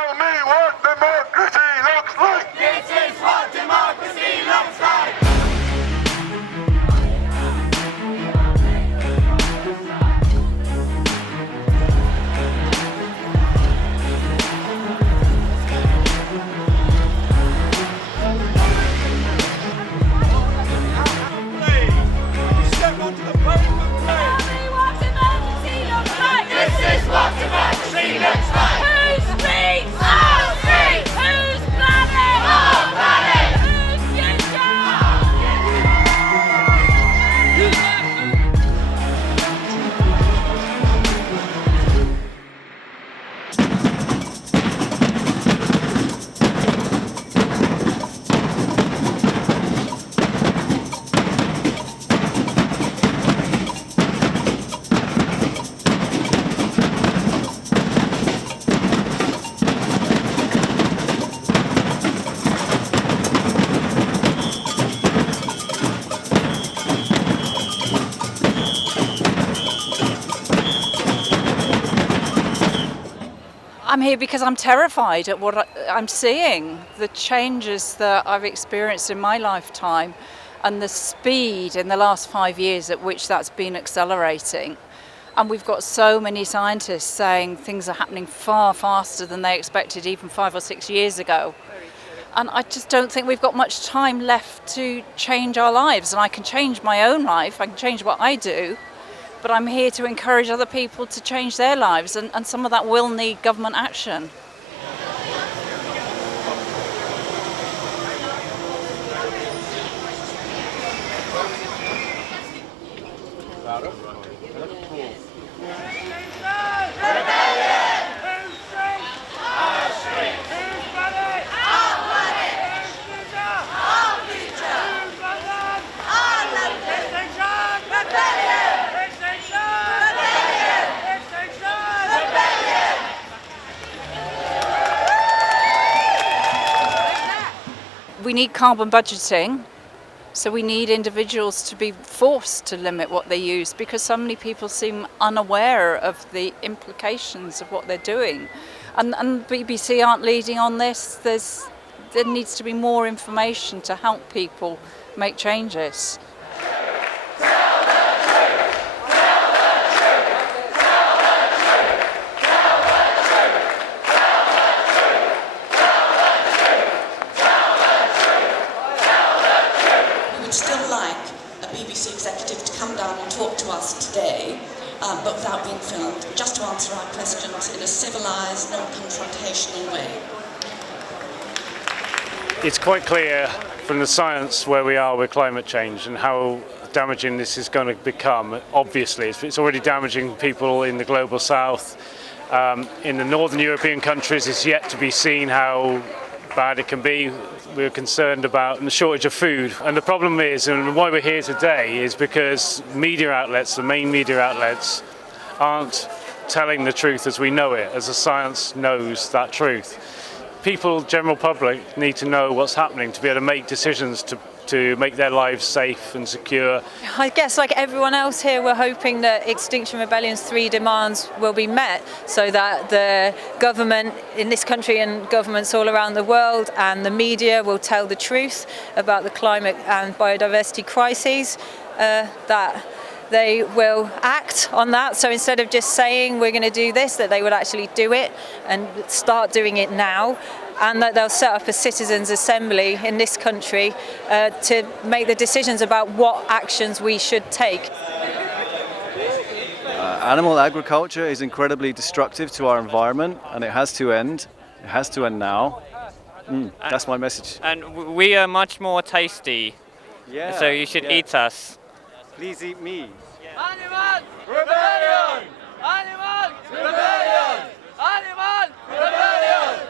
Tell me what democracy looks like! This is what democracy looks like! Step onto the pavement, please! Tell me what democracy looks like! This is what democracy looks like! Whose streets? Our streets! Whose planet? Our planet! Whose future? I'm here because I'm terrified at what I'm seeing, the changes that I've experienced in my lifetime and the speed in the last 5 years at which that's been accelerating. And we've got so many scientists saying things are happening far faster than they expected even 5 or 6 years ago. And I just don't think we've got much time left to change our lives. And I can change my own life, I can change what I do, but I'm here to encourage other people to change their lives, and some of that will need government action. We need carbon budgeting, so we need individuals to be forced to limit what they use because so many people seem unaware of the implications of what they're doing. And BBC aren't leading on this. There needs to be more information to help people make changes. Executive to come down and talk to us today, but without being filmed, just to answer our questions in a civilised, non-confrontational way. It's quite clear from the science where we are with climate change and how damaging this is going to become. Obviously, it's already damaging people in the global south. In the northern European countries, it's yet to be seen how bad it can be. We're concerned about the shortage of food, and the problem is, and why we're here today, is because media outlets, the main media outlets, aren't telling the truth as we know it, as the science knows that truth. People, general public, need to know what's happening to be able to make decisions to make their lives safe and secure. I guess like everyone else here, we're hoping that Extinction Rebellion's 3 demands will be met so that the government in this country and governments all around the world and the media will tell the truth about the climate and biodiversity crises, that they will act on that. So instead of just saying we're going to do this, that they would actually do it and start doing it now. And that they'll set up a citizens' assembly in this country to make the decisions about what actions we should take. Animal agriculture is incredibly destructive to our environment, and it has to end. It has to end now. That's my message. And we are much more tasty, so you should eat us. Please eat me. Animal rebellion! Animal rebellion! Animal rebellion!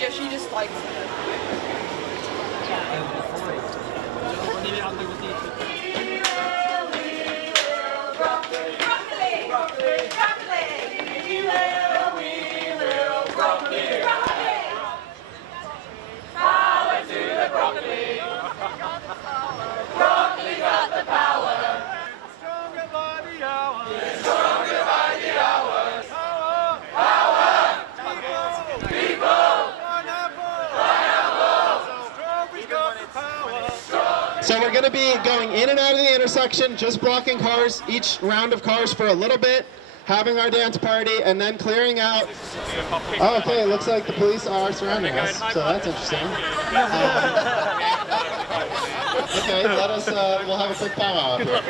Yeah, she just like. We will So we're going to be going in and out of the intersection, just blocking cars, each round of cars for a little bit, having our dance party, and then clearing out. Oh, okay, it looks like the police are surrounding us, so that's interesting. Okay, we'll have a quick powwow up here.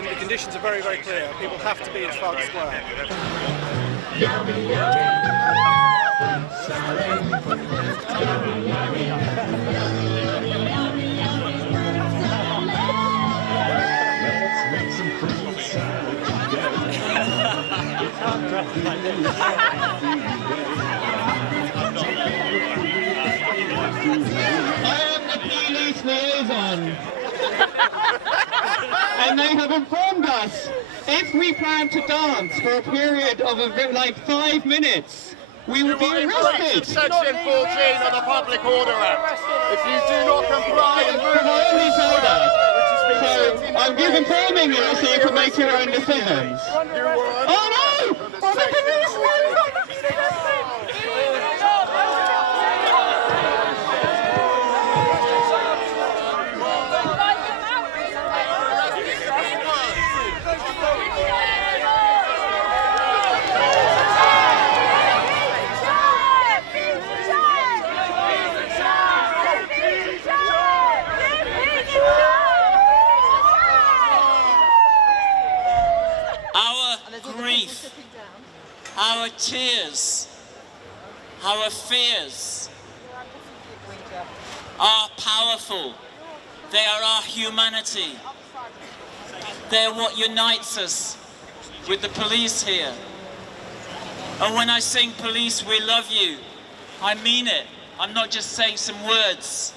The conditions are very, very clear. People have to be in Trafalgar Square. I am the police liaison, and they have informed us if we plan to dance for a period of like 5 minutes, we will be arrested. Section 14 of the Public Order Act. If you do not comply, so I'm confirming you so you can make your own decisions. Oh no! The police! Our tears, our fears are powerful. They are our humanity. They're what unites us with the police here. And when I sing "Police, we love you," I mean it. I'm not just saying some words.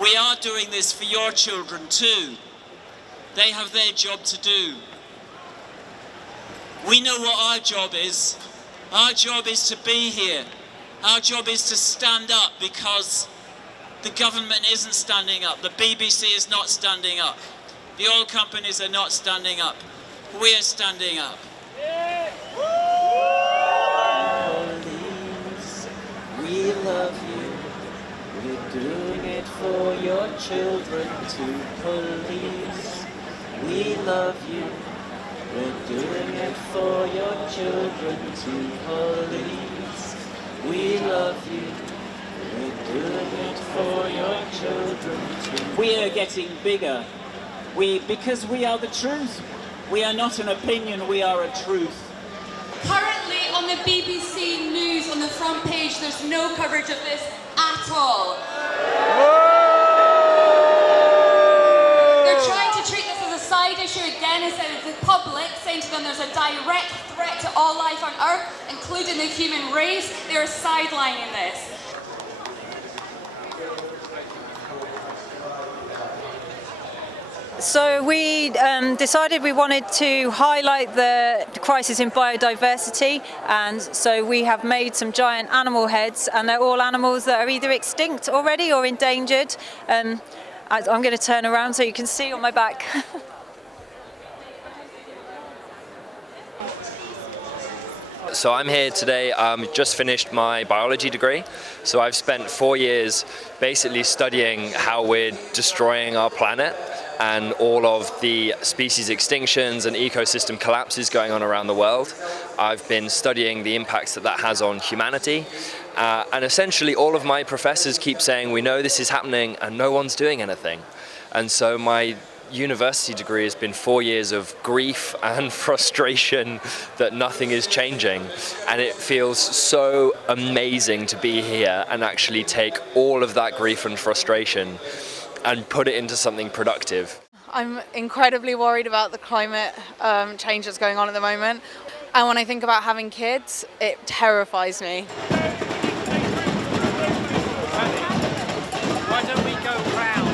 We are doing this for your children too. They have their job to do. We know what our job is. Our job is to be here. Our job is to stand up because the government isn't standing up. The BBC is not standing up. The oil companies are not standing up. We're standing up. Police, we love you. We're doing it for your children too. Police, we love you. We're doing it for your children too, police. We love you. We're doing it for your children too. We are getting bigger. Because we are the truth. We are not an opinion, we are a truth. Currently on the BBC News on the front page, there's no coverage of this at all. They're trying to treat this as a side issue again instead of the public, saying to them there's a direct threat to all life on Earth, including the human race. They're sidelining this. So we decided we wanted to highlight the crisis in biodiversity, and so we have made some giant animal heads, and they're all animals that are either extinct already or endangered. I'm going to turn around so you can see on my back. So I'm here today, just finished my biology degree. So I've spent 4 years basically studying how we're destroying our planet and all of the species extinctions and ecosystem collapses going on around the world. I've been studying the impacts that that has on humanity. And essentially all of my professors keep saying, we know this is happening and no one's doing anything. And so my university degree has been 4 years of grief and frustration that nothing is changing, and it feels so amazing to be here and actually take all of that grief and frustration and put it into something productive. I'm incredibly worried about the climate change that's going on at the moment, and when I think about having kids, it terrifies me. Why don't we go round?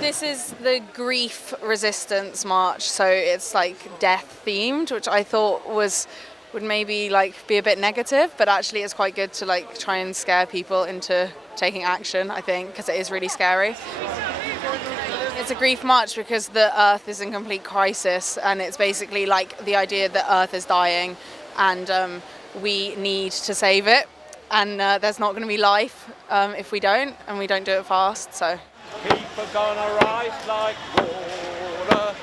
This is the grief resistance march, so it's like death themed, which I thought would maybe like be a bit negative, but actually it's quite good to like try and scare people into taking action, I think, because it is really scary. It's a grief march because the Earth is in complete crisis, and it's basically like the idea that Earth is dying and we need to save it. and there's not going to be life if we don't, and we don't do it fast. So People gonna rise like water,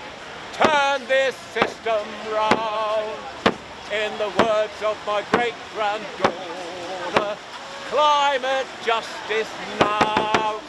turn this system round. In the words of my great-granddaughter, climate justice now.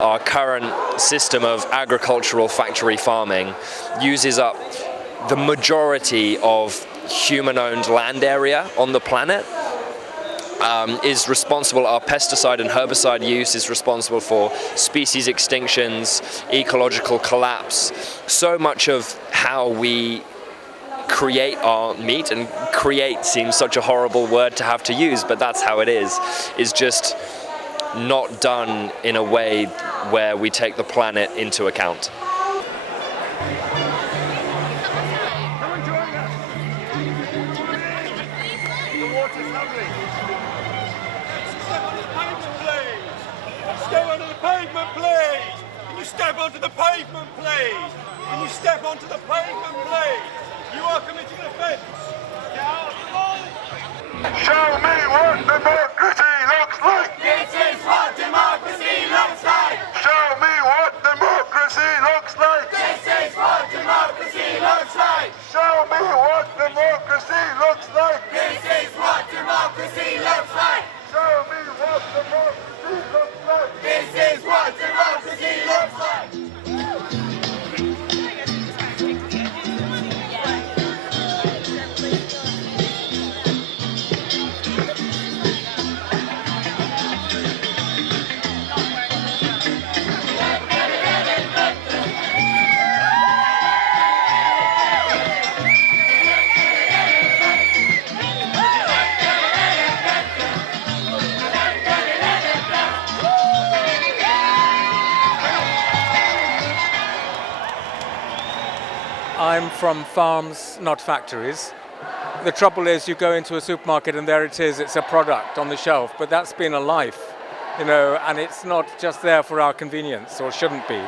Our current system of agricultural factory farming uses up the majority of human-owned land area on the planet. Is responsible, our pesticide and herbicide use is responsible for species extinctions, ecological collapse. So much of how we create our meat, and create seems such a horrible word to have to use, but that's how it is just not done in a way where we take the planet into account. Step onto the pavement, please. Can you step onto the pavement, please? You are committing an offence. Get out. Show me what democracy looks like. This is what democracy looks like. Show me what democracy looks like. This is what democracy looks like. Show me what democracy looks like. This is what democracy looks like. Show me what democracy looks like. This is what democracy looks like. I'm from farms, not factories. The trouble is you go into a supermarket and there it is, it's a product on the shelf, but that's been a life, you know, and it's not just there for our convenience, or shouldn't be.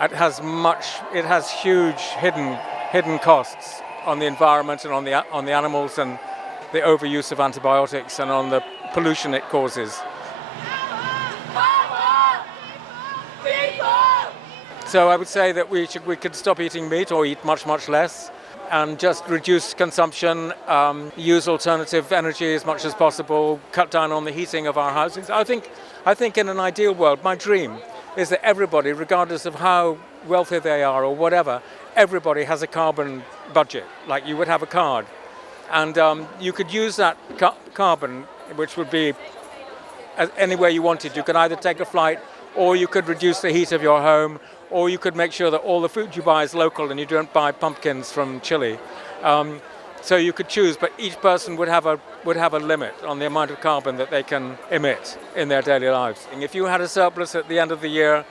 It has huge hidden costs on the environment and on the animals, and the overuse of antibiotics, and on the pollution it causes. So I would say that we could stop eating meat, or eat much less, and just reduce consumption, use alternative energy as much as possible, cut down on the heating of our houses. I think in an ideal world, my dream is that everybody, regardless of how wealthy they are or whatever, everybody has a carbon budget, like you would have a card. And you could use that carbon, which would be any way you wanted. You could either take a flight, or you could reduce the heat of your home, or you could make sure that all the food you buy is local and you don't buy pumpkins from Chile. So you could choose, but each person would have a limit on the amount of carbon that they can emit in their daily lives. And if you had a surplus at the end of the year,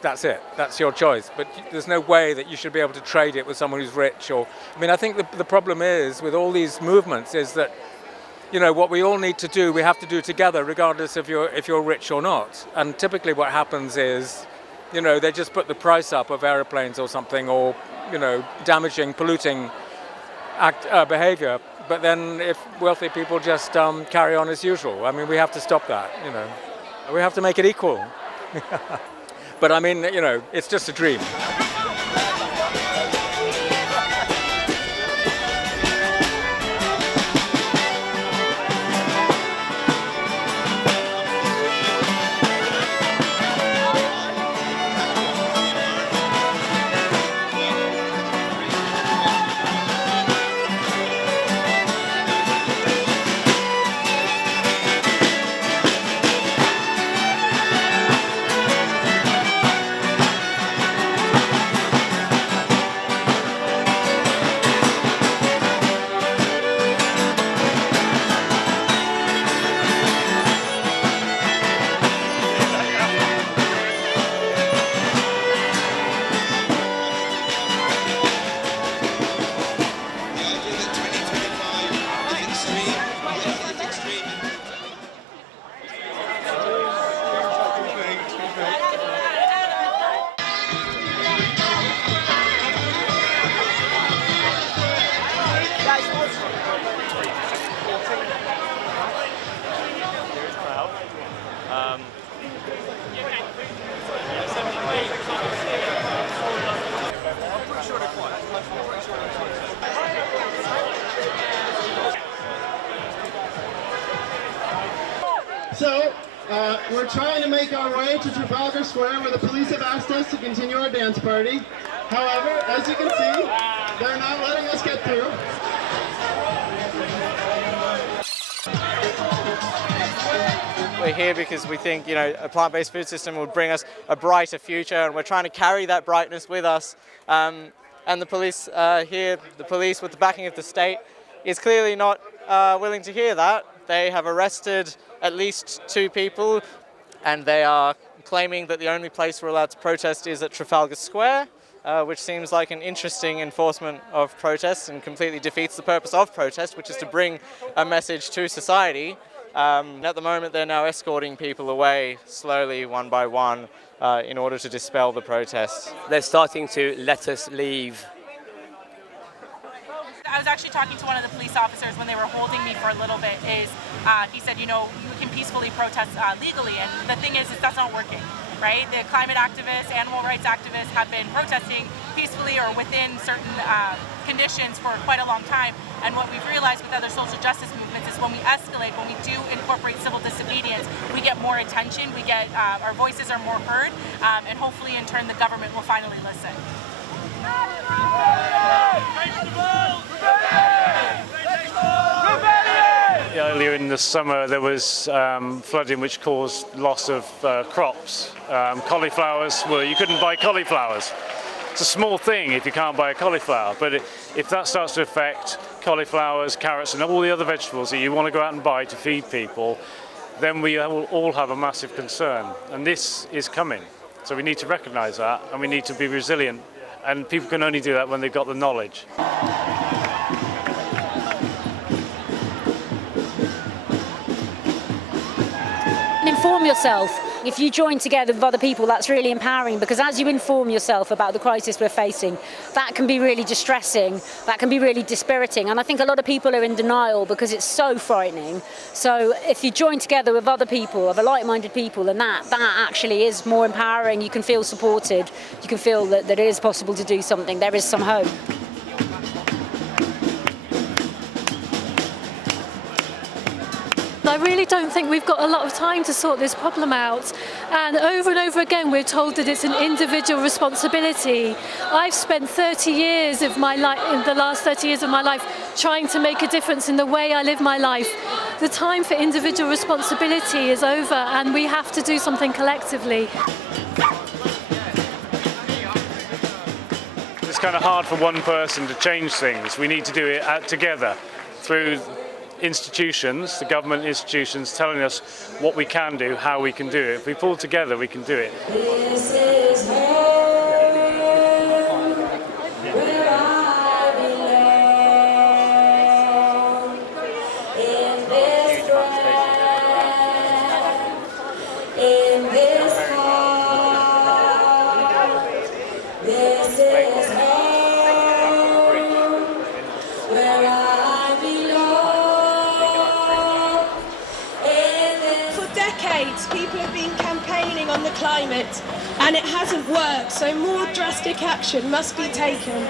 that's it. That's your choice. But there's no way that you should be able to trade it with someone who's rich. I think the problem is with all these movements is that, you know, what we all need to do, we have to do together, regardless if you're rich or not. And typically what happens is, you know, they just put the price up of aeroplanes or something, or, you know, damaging, polluting behavior. But then if wealthy people just carry on as usual, I mean, we have to stop that, you know. We have to make it equal. But I mean, you know, it's just a dream. we're trying to make our way to Trafalgar Square, where the police have asked us to continue our dance party. However, as you can see, they're not letting us get through. We're here because we think, a plant-based food system will bring us a brighter future, and we're trying to carry that brightness with us. And the police here, the police with the backing of the state, is clearly not willing to hear that. They have arrested at least 2 people, and they are claiming that the only place we're allowed to protest is at Trafalgar Square, which seems like an interesting enforcement of protests and completely defeats the purpose of protest, which is to bring a message to society. At the moment, they're now escorting people away slowly, one by one, in order to dispel the protests. They're starting to let us leave. I was actually talking to one of the police officers when they were holding me for a little bit. He said, you can peacefully protest legally, and the thing is that's not working, right? The climate activists, animal rights activists have been protesting peacefully or within certain conditions for quite a long time. And what we've realized with other social justice movements is when we escalate, when we do incorporate civil disobedience, we get more attention, our voices are more heard, and hopefully in turn the government will finally listen. Earlier in the summer there was flooding which caused loss of crops. Cauliflowers, you couldn't buy cauliflowers. It's a small thing if you can't buy a cauliflower, but if that starts to affect cauliflowers, carrots and all the other vegetables that you want to go out and buy to feed people, then we will all have a massive concern. And this is coming. So we need to recognise that, and we need to be resilient. And people can only do that when they've got the knowledge. Inform yourself. If you join together with other people, that's really empowering, because as you inform yourself about the crisis we're facing, that can be really distressing, that can be really dispiriting. And I think a lot of people are in denial because it's so frightening. So if you join together with other people, other like-minded people, then that actually is more empowering. You can feel supported. You can feel that it is possible to do something. There is some hope. I really don't think we've got a lot of time to sort this problem out, and over again we're told that it's an individual responsibility. I've spent 30 years of my life, in the last 30 years of my life, trying to make a difference in the way I live my life. The time for individual responsibility is over, and we have to do something collectively. It's kind of hard for one person to change things. We need to do it together through institutions, the government institutions, telling us what we can do, how we can do it. If we pull together, we can do it. This is home, where I belong. In this breath, in this heart. This is home, where I belong. People have been campaigning on the climate and it hasn't worked, so more drastic action must be taken.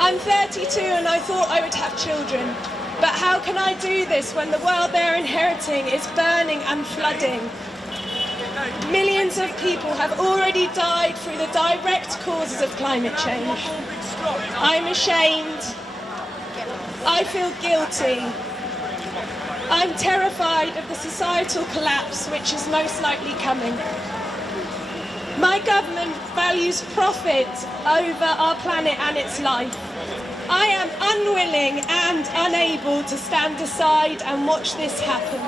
I'm 32 and I thought I would have children, but how can I do this when the world they're inheriting is burning and flooding? Millions of people have already died through the direct causes of climate change. I'm ashamed. I feel guilty. I'm terrified of the societal collapse which is most likely coming. My government values profit over our planet and its life. I am unwilling and unable to stand aside and watch this happen.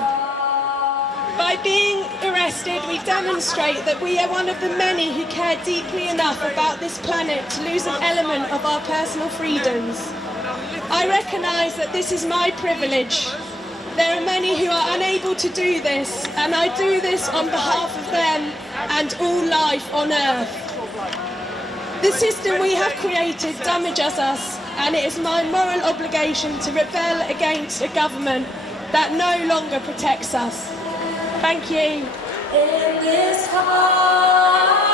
By being arrested, we demonstrate that we are one of the many who care deeply enough about this planet to lose an element of our personal freedoms. I recognise that this is my privilege. There are many who are unable to do this, and I do this on behalf of them and all life on Earth. The system we have created damages us, and it is my moral obligation to rebel against a government that no longer protects us. Thank you. In this heart.